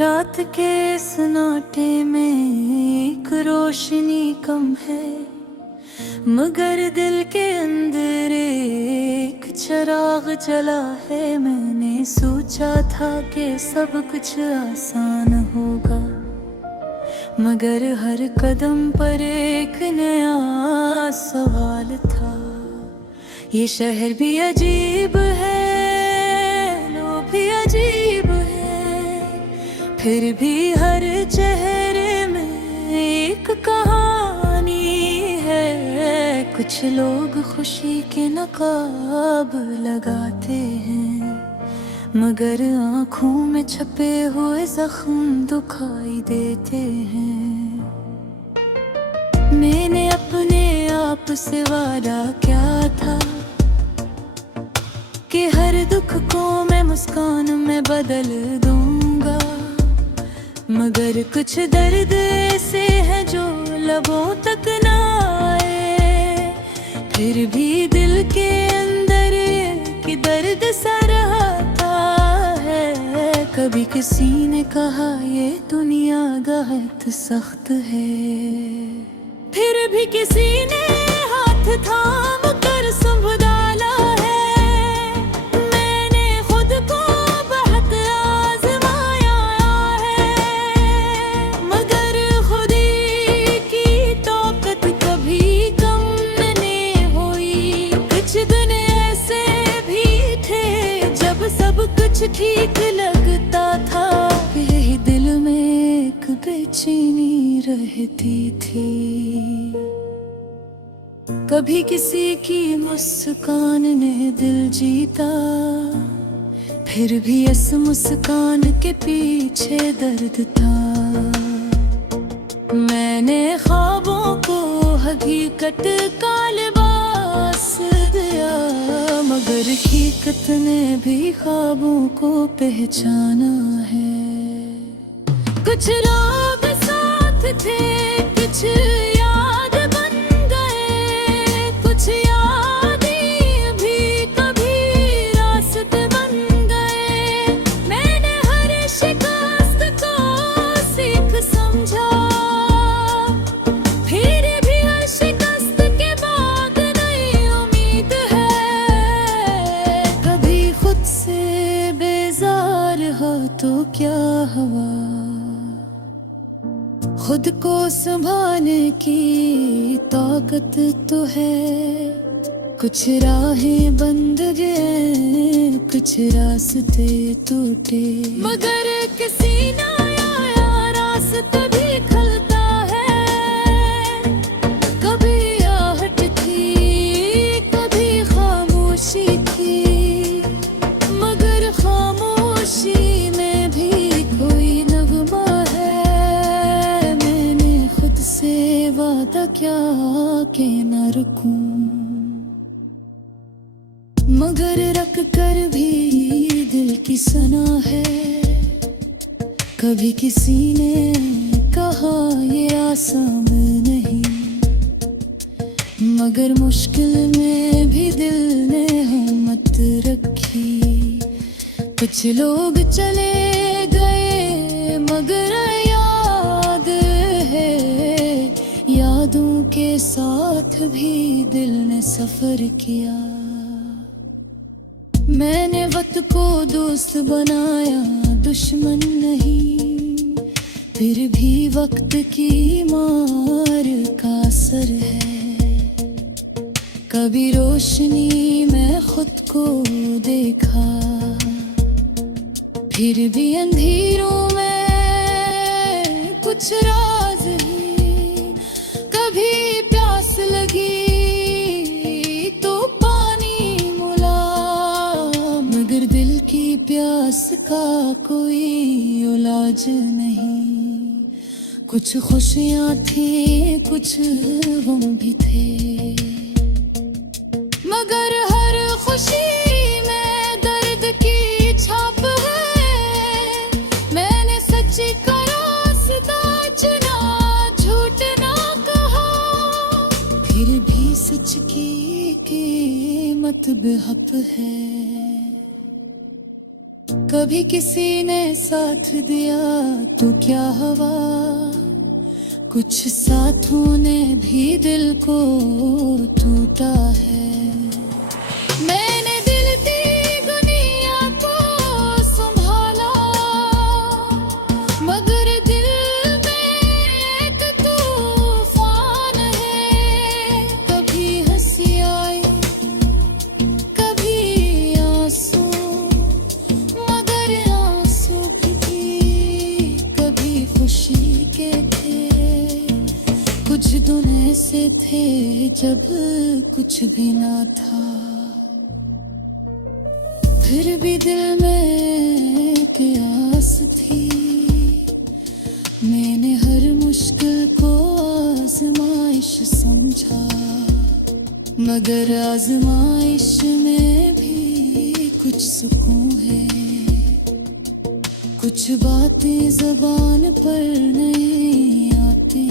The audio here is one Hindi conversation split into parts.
रात के सन्नाटे में एक रोशनी कम है, मगर दिल के अंदर एक चिराग जला है। मैंने सोचा था कि सब कुछ आसान होगा, मगर हर कदम पर एक नया सवाल था। ये शहर भी अजीब है, लोग भी अजीब है, फिर भी हर चेहरे में एक कहानी है। कुछ लोग खुशी के नकाब लगाते हैं, मगर आँखों में छपे हुए जख्म दुखाई देते हैं। मैंने अपने आप से वादा क्या था कि हर दुख को मैं मुस्कान में बदल दूंगा, मगर कुछ दर्द ऐसे हैं जो लबों तक ना आए। फिर भी दिल के अंदर कि दर्द सा रहता है। कभी किसी ने कहा ये दुनिया बहुत सख्त है, फिर भी किसी ने हाथ थाम कर संभाला है। मैंने खुद को बहुत आजमाया है, मगर खुदी की ताकत कभी कम नहीं हुई। कुछ दिन ऐसे भी थे जब सब कुछ ठीक लगता था, यही दिल में एक बेचैनी रहती थी। कभी किसी की मुस्कान ने दिल जीता, फिर भी इस मुस्कान के पीछे दर्द था। मैंने ख्वाबों को हकीकत का लिबास दिया, मगर हकीकत ने भी ख्वाबों को पहचाना है। कुछ लोग साथ थे, कुछ याद बन गए, कुछ यादें भी कभी रास्ते बन गए। मैंने हर शिकस्त को सीख समझा, फिर भी हर शिकस्त के बाद नई उम्मीद है। कभी खुद से बेजार हो तो क्या हुआ, खुद को संभालने की ताकत तो है। कुछ राहें बंद गए, कुछ रास्ते टूटे, मगर किसी ना आया रास्ता भी खलता है। कभी आहट थी, कभी खामोशी थी, मगर खामोशी में भी कोई नगमा है। वादा क्या के न रुकूं, मगर रख कर भी दिल की सना है। कभी किसी ने कहा ये आसान नहीं, मगर मुश्किल में भी दिल ने हिम्मत रखी। कुछ लोग चले गए, मगर यादों के साथ भी दिल ने सफर किया। मैंने वक्त को दोस्त बनाया, दुश्मन नहीं, फिर भी वक्त की मार का असर है। कभी रोशनी में खुद को देखा, फिर भी अंधेरों में कुछ राज है। कभी प्यास लगी तो पानी मिला, मगर दिल की प्यास का कोई इलाज नहीं। कुछ खुशियाँ थी, कुछ गम भी थे, मगर हर खुशी में दर्द की छाप है। मैंने सच्ची का रास्ता चुना, झूठ ना कहा, फिर भी सच की कीमत बेहद है। कभी किसी ने साथ दिया तो क्या हवा, कुछ साथों ने भी दिल को टूटा है। मैंने दिल दी दुनिया को संभाला, मगर दिल में एक तूफान है। कभी हंसी आई कभी आंसू, मगर आंसू भी थी कभी खुशी के थे। कुछ दिन ऐसे थे जब कुछ भी ना था, फिर भी दिल में एक आस थी। मैंने हर मुश्किल को आजमाइश समझा, मगर आजमाइश में भी कुछ सुकून है। कुछ बातें ज़बान पर नहीं आती,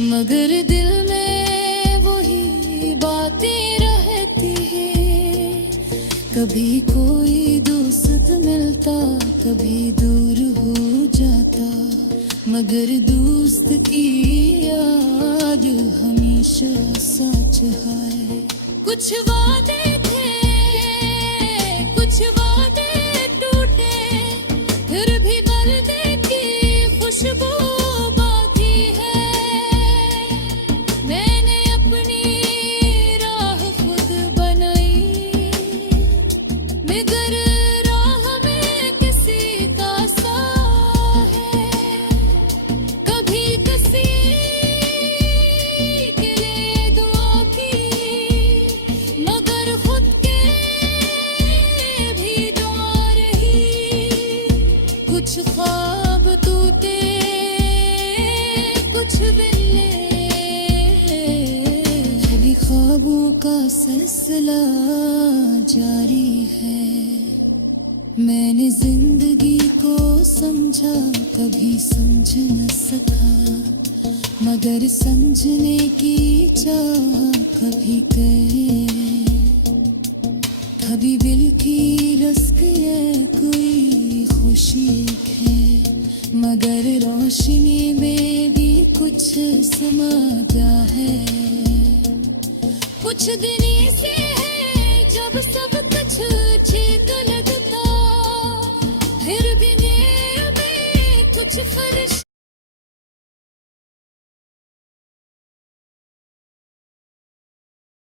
मगर दिल में वही बातें रहती है। कभी कोई दोस्त मिलता कभी दूर हो जाता, मगर दोस्त की याद हमेशा सच है। कुछ वादे थे कुछ वादे टूटे, फिर भी पर्दे की खुशबू बाकी है। मैंने अपनी राह खुद बनाई, मगर राह में किसी का सा है। कभी किसी के लिए दुआ की, मगर खुद के भी दुआ रही। कुछ ख्वाब टूटे कुछ बिल्ले, अभी ख्वाबों का सिलसिला जारी है। मैंने जिंदगी को समझा कभी समझ न सका, मगर समझने की चाह कभी करे। कभी दिल की रस्क ये कोई खुशी है, मगर रोशनी में भी कुछ समा गया है। कुछ दिन ऐसे है जब सब कुछ ठीक लगता, फिर भी दिल में कुछ खर्च